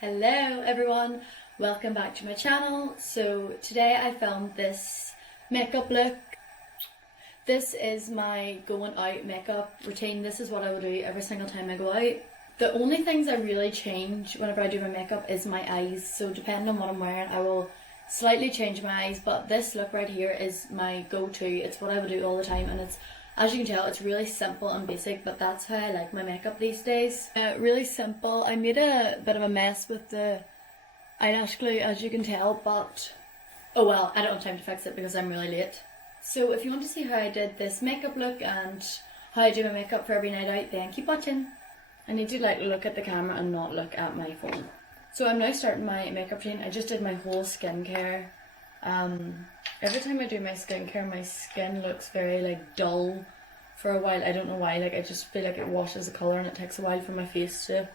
Hello everyone, welcome back to my channel. So today I filmed this makeup look. This is my going out makeup routine. This is what I will do every single time I go out. The only things I really change whenever I do my makeup is my eyes. So depending on what I'm wearing, I will slightly change my eyes, but this look right here is my go-to. It's what I will do all the time, and it's, as you can tell, it's really simple and basic, but that's how I like my makeup these days. Really simple. I made a bit of a mess with the eyelash glue, as you can tell, but oh well, I don't have time to fix it because I'm really late. So if you want to see how I did this makeup look and how I do my makeup for every night out, then keep watching. I need to look at the camera and not look at my phone. So I'm now starting my makeup routine. I just did my whole skincare. Every time I do my skincare, my skin looks very dull for a while. I don't know why. I just feel like it washes the colour and it takes a while for my face to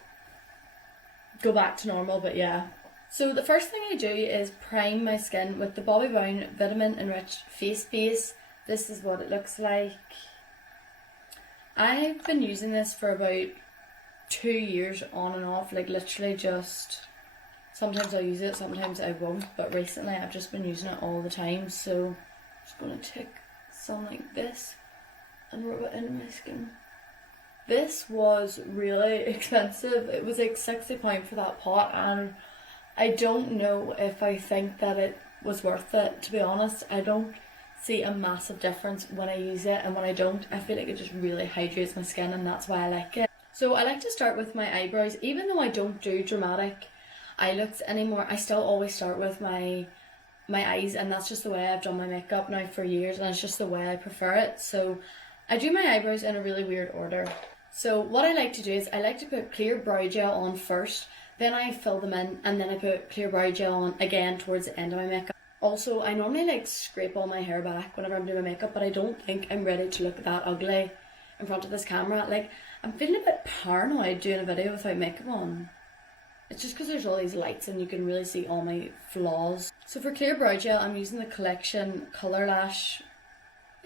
go back to normal. But yeah. So the first thing I do is prime my skin with the Bobbi Brown Vitamin Enriched Face Base. This is what it looks like. I've been using this for about 2 years on and off, literally just, sometimes I'll use it, sometimes I won't, but recently I've just been using it all the time. So I'm just going to take some like this and rub it into my skin. This was really expensive. It was like £60 for that pot, and I don't know if I think that it was worth it, to be honest. I don't see a massive difference when I use it, and when I don't, I feel like it just really hydrates my skin, and that's why I like it. So I like to start with my eyebrows. Even though I don't do dramatic eye looks anymore, I still always start with my eyes, and that's just the way I've done my makeup now for years, and it's just the way I prefer it. So I do my eyebrows in a really weird order. So what I like to do is I like to put clear brow gel on first, then I fill them in, and then I put clear brow gel on again towards the end of my makeup. Also, I normally scrape all my hair back whenever I'm doing my makeup, but I don't think I'm ready to look that ugly in front of this camera. I'm feeling a bit paranoid doing a video without makeup on. It's just because there's all these lights and you can really see all my flaws. So for clear brow gel, I'm using the Collection Colour Lash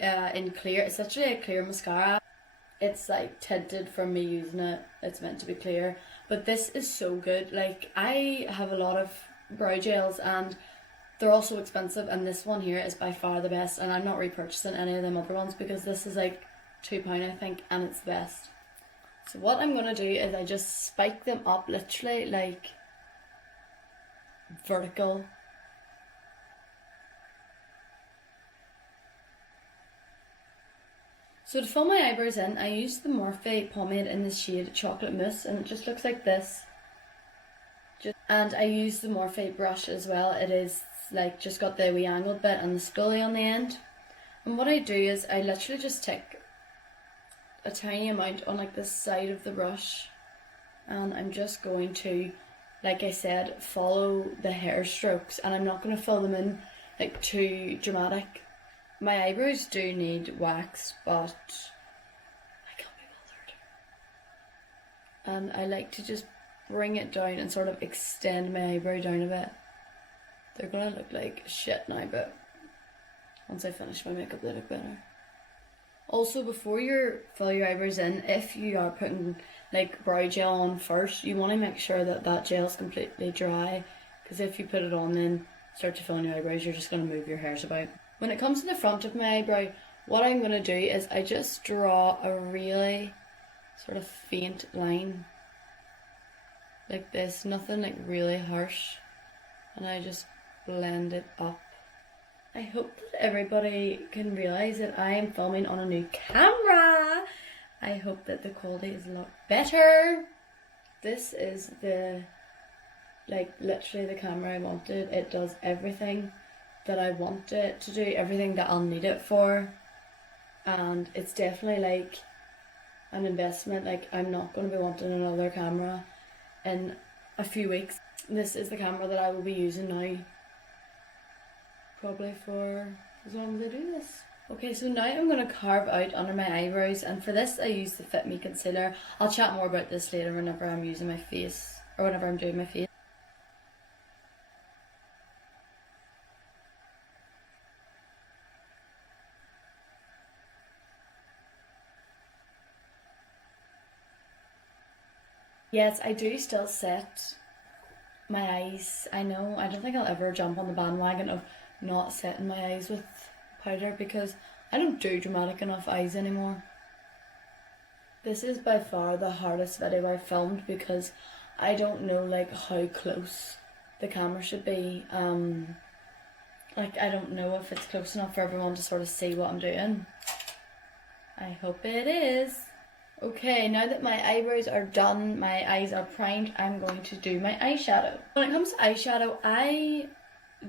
in clear. It's literally a clear mascara. It's tinted from me using it. It's meant to be clear. But this is so good. I have a lot of brow gels and they're also expensive, and this one here is by far the best, and I'm not repurchasing any of them other ones because this is £2 I think, and it's the best. So what I'm going to do is I just spike them up literally vertical. So to fill my eyebrows in, I use the Morphe pomade in the shade Chocolate Mousse, and it just looks like this. And I use the Morphe brush as well. It is just got the wee angled bit and the spoolie on the end. And what I do is I literally just take a tiny amount on the side of the brush, and I'm just going to, like I said, follow the hair strokes, and I'm not going to fill them in too dramatic. My eyebrows do need wax, but I can't be bothered. And I like to just bring it down and sort of extend my eyebrow down a bit. They're gonna look like shit now, but once I finish my makeup they look better. Also, before you fill your eyebrows in, if you are putting brow gel on first, you want to make sure that that gel is completely dry, because if you put it on then start to fill in your eyebrows, you're just going to move your hairs about. When it comes to the front of my eyebrow, what I'm going to do is I just draw a really sort of faint line like this, nothing really harsh, and I just blend it up. I hope that everybody can realise that I am filming on a new camera. I hope that the quality is a lot better. This is the, literally the camera I wanted. It does everything that I want it to do, everything that I'll need it for. And it's definitely an investment. I'm not going to be wanting another camera in a few weeks. This is the camera that I will be using now, probably for as long as I do this. Okay, so now I'm going to carve out under my eyebrows, and for this I use the Fit Me concealer. I'll chat more about this later whenever I'm using my face, or whenever I'm doing my face. Yes, I do still set my eyes. I know, I don't think I'll ever jump on the bandwagon of not setting my eyes with powder because I don't do dramatic enough eyes anymore. This is by far the hardest video I've filmed because I don't know like how close the camera should be. Like I don't know if it's close enough for everyone to sort of see what I'm doing. I hope it is. Okay, now that my eyebrows are done, my eyes are primed, I'm going to do my eyeshadow. When it comes to eyeshadow, I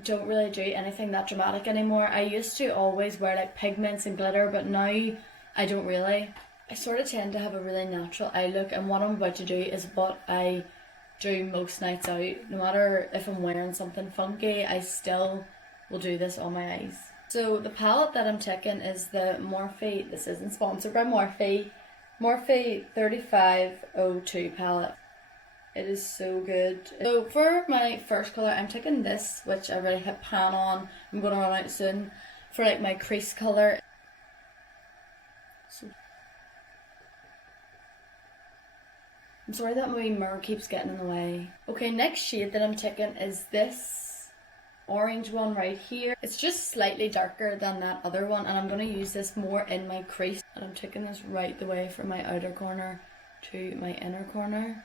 don't really do anything that dramatic anymore. I used to always wear like pigments and glitter, but now I don't really. I sort of tend to have a really natural eye look, and what I'm about to do is what I do most nights out. No matter if I'm wearing something funky, I still will do this on my eyes. So the palette that I'm taking is the Morphe, this isn't sponsored by Morphe 3502 palette. It is so good. So for my first colour, I'm taking this, which I already hit pan on. I'm going to run out soon. For like my crease colour. So I'm sorry that my mirror keeps getting in the way. Okay, next shade that I'm taking is this orange one right here. It's just slightly darker than that other one, and I'm going to use this more in my crease. And I'm taking this right the way from my outer corner to my inner corner.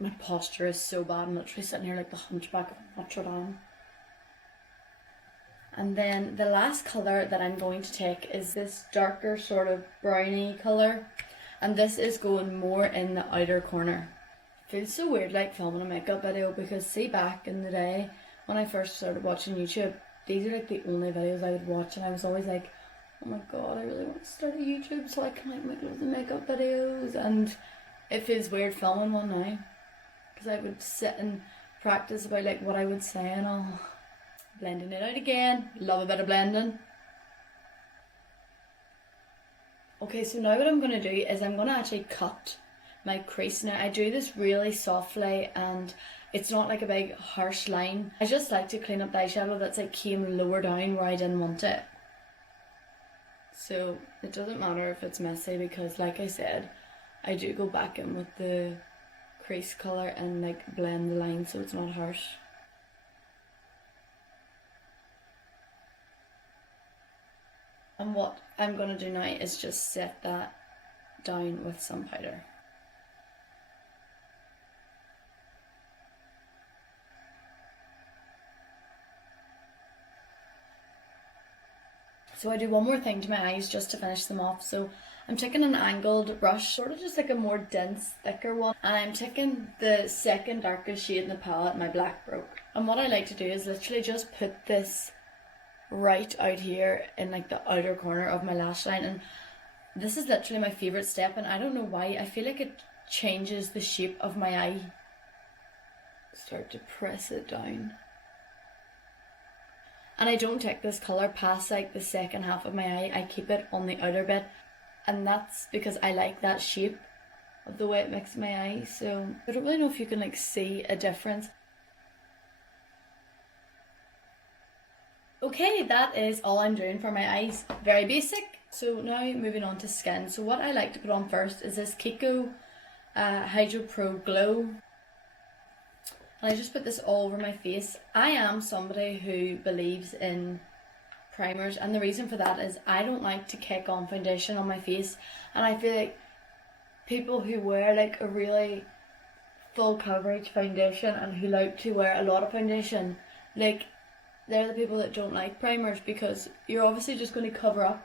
My posture is so bad. I'm literally sitting here like the hunchback of Notre Dame. And then the last colour that I'm going to take is this darker sort of browny colour. And this is going more in the outer corner. It feels so weird like filming a makeup video because see back in the day when I first started watching YouTube, these are like the only videos I would watch, and I was always like, oh my god, I really want to start a YouTube so I can like make loads of makeup videos, and it feels weird filming one now because I would sit and practice about like what I would say and all. Blending it out again, love a bit of blending. Okay, so now what I'm going to do is I'm going to actually cut my crease. Now I do this really softly and it's not like a big harsh line. I just like to clean up the eyeshadow that's like came lower down where I didn't want it. So it doesn't matter if it's messy because like I said, I do go back in with the crease colour and like blend the line so it's not harsh. And what I'm going to do now is just set that down with some powder. So I do one more thing to my eyes just to finish them off. So I'm taking an angled brush, sort of just like a more dense, thicker one. And I'm taking the second darkest shade in the palette, my Black Broke. And what I like to do is literally just put this right out here in like the outer corner of my lash line, and this is literally my favourite step, and I don't know why. I feel like it changes the shape of my eye. Start to press it down, and I don't take this colour past like the second half of my eye. I keep it on the outer bit, and that's because I like that shape of the way it makes my eye. So I don't really know if you can like see a difference. Okay, that is all I'm doing for my eyes. Very basic. So now moving on to skin. So what I like to put on first is this Kiko Hydro Pro Glow. And I just put this all over my face. I am somebody who believes in primers, and the reason for that is I don't like to kick on foundation on my face, and I feel like people who wear like a really full coverage foundation and who like to wear a lot of foundation, like they're the people that don't like primers, because you're obviously just going to cover up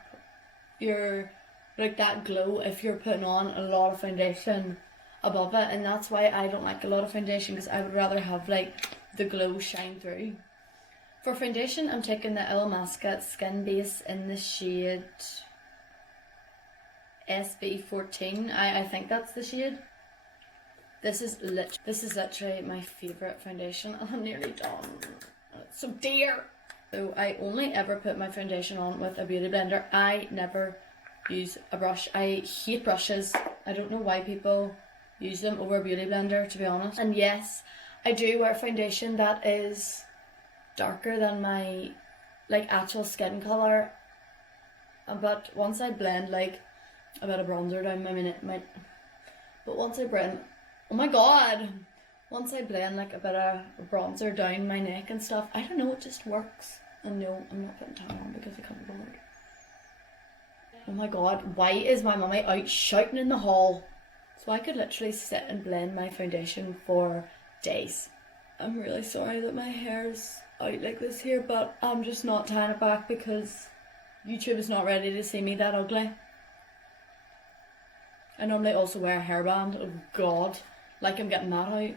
your like that glow if you're putting on a lot of foundation above it, and that's why I don't like a lot of foundation, because I would rather have like the glow shine through. For foundation, I'm taking the Illamasqua Skin Base in the shade SB14. I think that's the shade. This is literally my favourite foundation, and I'm nearly done. It's so dear. So I only ever put my foundation on with a beauty blender. I never use a brush. I hate brushes. I don't know why people use them over a beauty blender, to be honest. And yes, I do wear foundation that is darker than my like actual skin colour, but once I blend like a bit of bronzer down my but once I blend, oh my god, once I blend like a bit of bronzer down my neck and stuff, I don't know, it just works. And no, I'm not putting tan on because I can't be bothered. Oh my god, why is my mummy out shouting in the hall? So I could literally sit and blend my foundation for days. I'm really sorry that my hair's out like this here, but I'm just not tying it back because YouTube is not ready to see me that ugly. I normally also wear a hairband. Oh god, like I'm getting that out.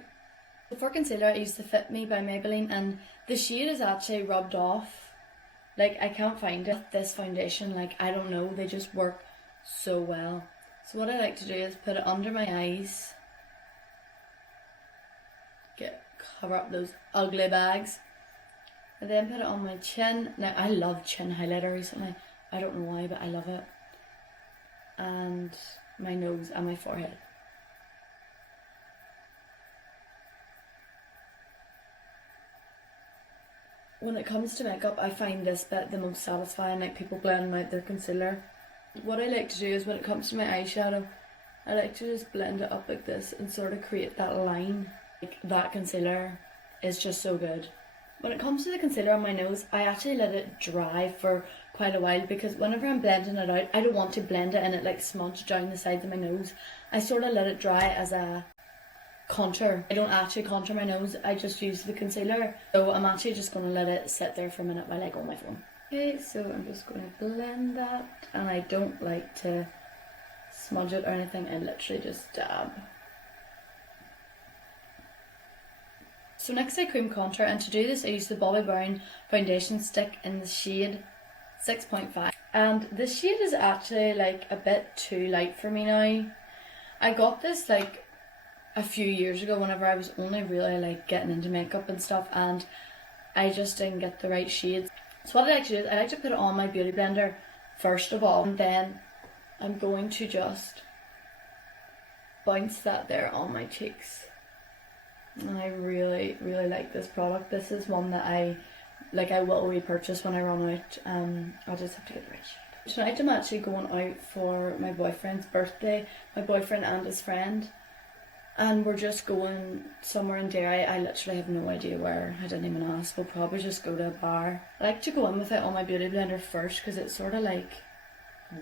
For concealer, I used the Fit Me by Maybelline, and the shade is actually rubbed off. Like, I can't find it. This foundation, like, I don't know, they just work so well. So what I like to do is put it under my eyes. Cover up those ugly bags. And then put it on my chin. Now, I love chin highlighter recently. I don't know why, but I love it. And my nose and my forehead. When it comes to makeup, I find this bit the most satisfying, like people blending out their concealer. What I like to do is when it comes to my eyeshadow, I like to just blend it up like this and sort of create that line. Like that concealer is just so good. When it comes to the concealer on my nose, I actually let it dry for quite a while because whenever I'm blending it out, I don't want to blend it and it like smudge down the sides of my nose. I sort of let it dry as a contour. I don't actually contour my nose, I just use the concealer. So I'm actually just going to let it sit there for a minute while I go on my phone. Okay, so I'm just going to blend that, and I don't like to smudge it or anything, I literally just dab. So next I cream contour, and to do this I use the Bobbi Brown foundation stick in the shade 6.5. And this shade is actually like a bit too light for me now. I got this like a few years ago whenever I was only really like getting into makeup and stuff, and I just didn't get the right shades. So what I like to do is I like to put it on my beauty blender first of all, and then I'm going to just bounce that there on my cheeks. And I really like this product. This is one that I will repurchase when I run out. I'll just have to get the right shade. Tonight I'm actually going out for my boyfriend's birthday, my boyfriend and his friend. And we're just going somewhere in Derry. I literally have no idea where. I didn't even ask. We'll probably just go to a bar. I like to go in with it on my beauty blender first because it sort of like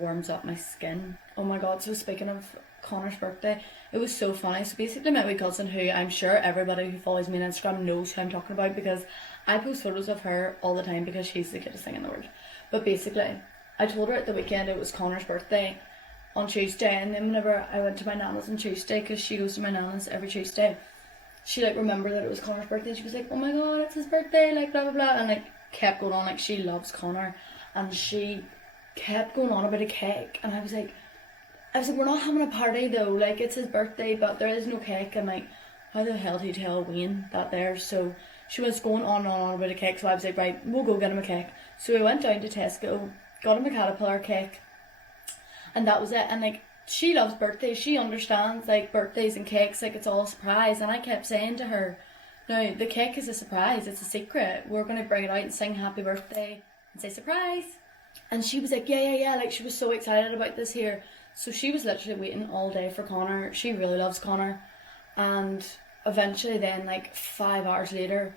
warms up my skin. Oh my god, so speaking of Connor's birthday, it was so funny. So basically my wee cousin, who I'm sure everybody who follows me on Instagram knows who I'm talking about because I post photos of her all the time because she's the cutest thing in the world. But basically, I told her at the weekend it was Connor's birthday on Tuesday, and then whenever I went to my nana's on Tuesday, because she goes to my nana's every Tuesday, she like remembered that it was Connor's birthday. She was like, oh my god, it's his birthday, like blah blah blah, and like kept going on. Like she loves Connor, and she kept going on about a cake, and I was like, we're not having a party though, like it's his birthday but there is no cake. And like, how the hell do you tell Wayne that there? So she was going on and on about a cake, so I was like, right, we'll go get him a cake. So we went down to Tesco, got him a caterpillar cake, and that was it. And like, she loves birthdays, she understands like birthdays and cakes, like it's all a surprise. And I kept saying to her, no, the cake is a surprise, it's a secret, we're going to bring it out and sing happy birthday and say surprise. And she was like, yeah, like she was so excited about this here. So she was literally waiting all day for Connor. She really loves Connor. And eventually then, like 5 hours later,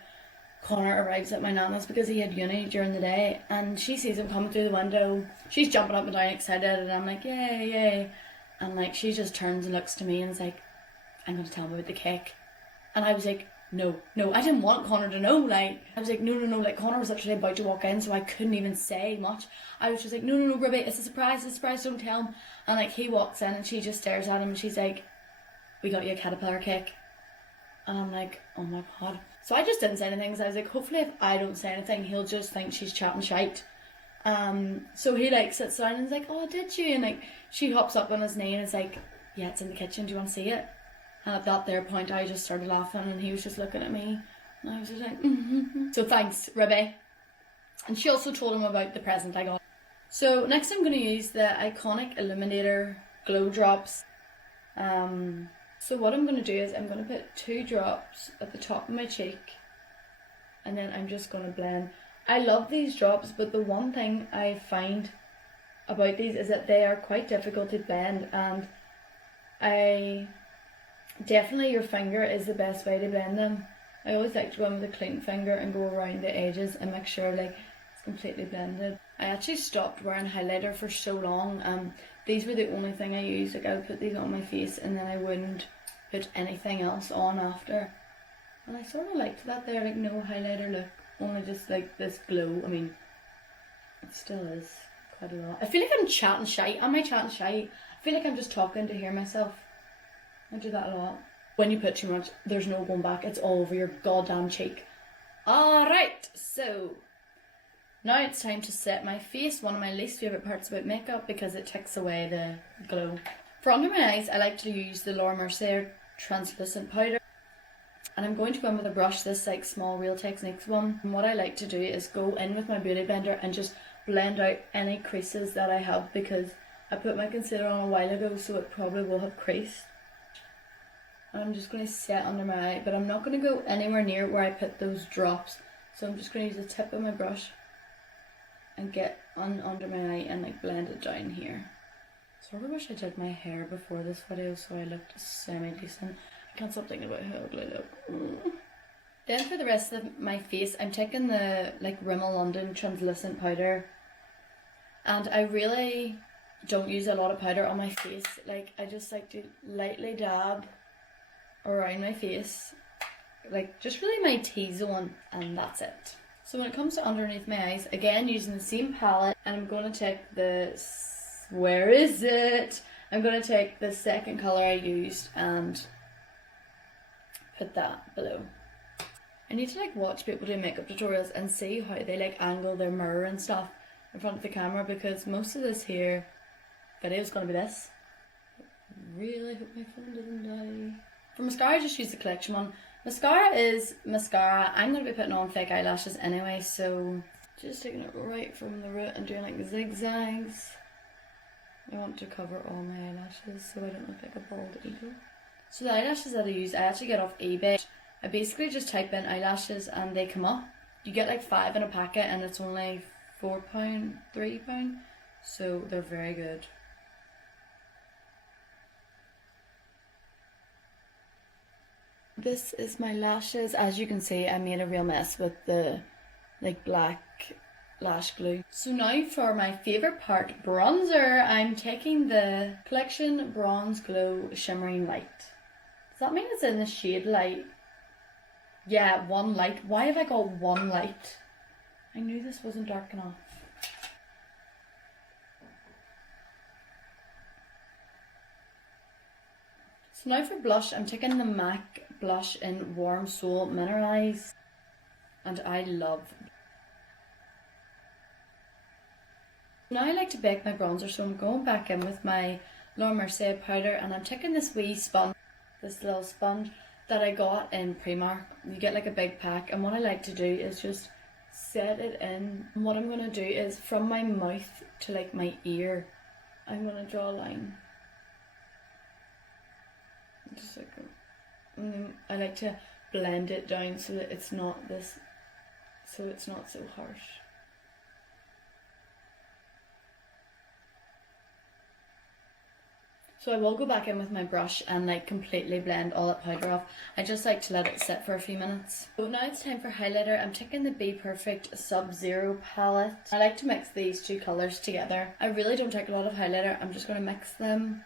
Connor arrives at my nana's because he had uni during the day, and she sees him coming through the window. She's jumping up and down excited, and I'm like, yay. And like, she just turns and looks to me and is like, I'm going to tell him about the cake. And I was like, no, I didn't want Connor to know. Like, I was like, no, like Connor was actually about to walk in, so I couldn't even say much. I was just like, no, Ruby, it's a surprise, don't tell him. And like, he walks in and she just stares at him and she's like, we got you a caterpillar cake. And I'm like, oh my god. So I just didn't say anything because I was like, hopefully if I don't say anything, he'll just think she's chatting shite. So he like sits down and is like, oh, did you? And like, she hops up on his knee and is like, yeah, it's in the kitchen, do you want to see it? And at that there point, I just started laughing and he was just looking at me. And I was just like, So thanks, Ruby. And she also told him about the present I got. So next I'm going to use the Iconic Illuminator Glow Drops. So what I'm going to do is I'm going to put 2 drops at the top of my cheek, and then I'm just going to blend. I love these drops, but the one thing I find about these is that they are quite difficult to blend, and definitely your finger is the best way to blend them. I always like to go in with a clean finger and go around the edges and make sure like it's completely blended. I actually stopped wearing highlighter for so long. These were the only thing I used. Like I would put these on my face and then I wouldn't put anything else on after. And I sort of liked that there, like no highlighter look, only just like this glow. I mean, it still is quite a lot. I feel like I'm chatting shite. Am I chatting shite? I feel like I'm just talking to hear myself. I do that a lot. When you put too much, there's no going back. It's all over your goddamn cheek. Alright, so now it's time to set my face. One of my least favourite parts about makeup because it takes away the glow. For under my eyes, I like to use the Laura Mercier translucent powder. And I'm going to go in with a brush, this like small Real Techniques one. And what I like to do is go in with my beauty blender and just blend out any creases that I have, because I put my concealer on a while ago, so it probably will have creased. And I'm just going to set under my eye, but I'm not going to go anywhere near where I put those drops. So I'm just going to use the tip of my brush and get under my eye and like blend it down here. Sort of wish I did my hair before this video so I looked semi-decent. I can't stop thinking about how ugly I look. Then for the rest of my face, I'm taking the like Rimmel London translucent powder. And I really don't use a lot of powder on my face. Like I just like to lightly dab around my face, like just really my T-zone, and that's it. So when it comes to underneath my eyes, again using the same palette, and I'm going to take where is it? I'm going to take the second colour I used and put that below. I need to like watch people do makeup tutorials and see how they like angle their mirror and stuff in front of the camera, because most of this here video is going to be this. I really hope my phone doesn't die. For mascara, I just use the collection one. Mascara is mascara. I'm going to be putting on fake eyelashes anyway, so just taking it right from the root and doing like zigzags. I want to cover all my eyelashes so I don't look like a bald eagle. So the eyelashes that I use, I actually get off eBay. I basically just type in eyelashes and they come up. You get like 5 in a packet and it's only £4, £3. So they're very good. This is my lashes. As you can see, I made a real mess with the like black lash glue. So now for my favourite part, bronzer. I'm taking the Collection Bronze Glow Shimmering Light. Does that mean it's in the shade light? Yeah, one light. Why have I got one light? I knew this wasn't dark enough. So now for blush, I'm taking the MAC blush in Warm Soul Mineralize, and I love. Now I like to bake my bronzer, so I'm going back in with my Laura Mercier powder, and I'm taking this wee sponge, this little sponge that I got in Primark. You get like a big pack, and what I like to do is just set it in. And what I'm going to do is from my mouth to like my ear, I'm going to draw a line. Just like, and then I like to blend it down so that it's not this, so it's not so harsh. So I will go back in with my brush and like completely blend all that powder off. I just like to let it sit for a few minutes. So now it's time for highlighter. I'm taking the Be Perfect Sub-Zero palette. I like to mix these two colours together. I really don't take a lot of highlighter. I'm just going to mix them.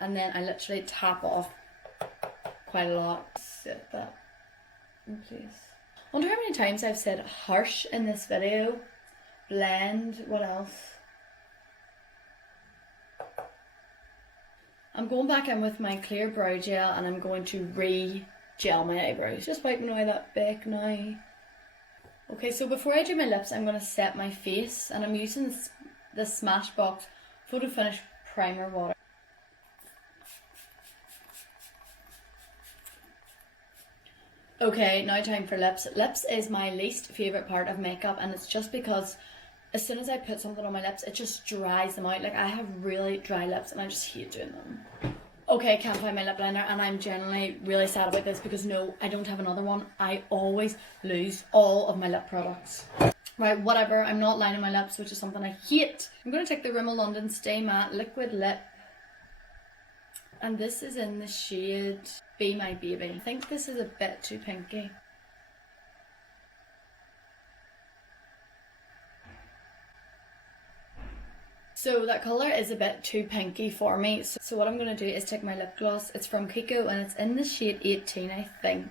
And then I literally tap off quite a lot. Set that in place. I wonder how many times I've said harsh in this video. Blend, what else? I'm going back in with my clear brow gel and I'm going to re-gel my eyebrows. Just wiping away that back now. Okay, so before I do my lips, I'm going to set my face, and I'm using this Smashbox Photo Finish Primer Water. Okay, now time for lips. Lips is my least favourite part of makeup, and it's just because as soon as I put something on my lips, it just dries them out. Like, I have really dry lips and I just hate doing them. Okay, I can't find my lip liner, and I'm generally really sad about this because no, I don't have another one. I always lose all of my lip products. Right, whatever, I'm not lining my lips, which is something I hate. I'm going to take the Rimmel London Stay Matte Liquid Lip. And this is in the shade Be My Baby. I think this is a bit too pinky. So that colour is a bit too pinky for me. So what I'm going to do is take my lip gloss. It's from Kiko and it's in the shade 18, I think.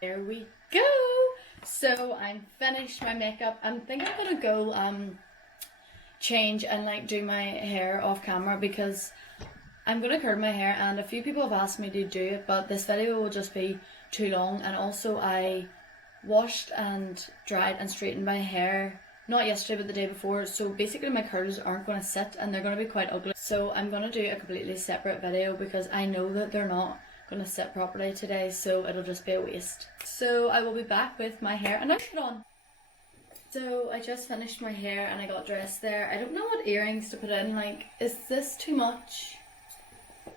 There we go. So I'm finished my makeup. I think I'm gonna go change and like do my hair off camera because I'm gonna curl my hair, and a few people have asked me to do it, but this video will just be too long. And also I washed and dried and straightened my hair not yesterday but the day before, so basically my curls aren't going to sit and they're going to be quite ugly. So I'm going to do a completely separate video because I know that they're not going to sit properly today, so it'll just be a waste. So I will be back with my hair and outfit on. So I just finished my hair and I got dressed there. I don't know what earrings to put in. Like, is this too much? I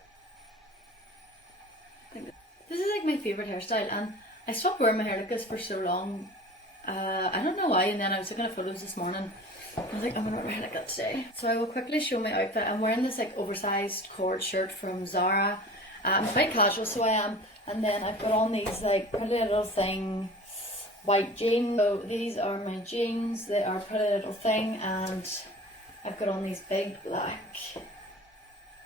think this is like my favourite hairstyle, and I stopped wearing my hair like this for so long. I don't know why, and then I was looking at photos this morning. I was like, I'm gonna wear my hair like that today. So I will quickly show my outfit. I'm wearing this like oversized cord shirt from Zara. I'm quite casual, so I am. And then I've got on these like pretty little thing white jeans. So these are my jeans. They are pretty little thing, and I've got on these big black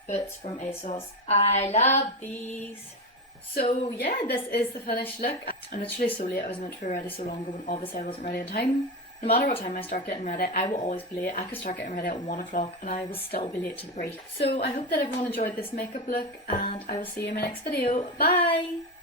boots from ASOS. I love these. So yeah, this is the finished look. I'm literally so late. I was meant to be ready so long ago, and obviously I wasn't ready on time. No matter what time I start getting ready, I will always be late. I could start getting ready at 1 o'clock and I will still be late to the break. So I hope that everyone enjoyed this makeup look, and I will see you in my next video. Bye!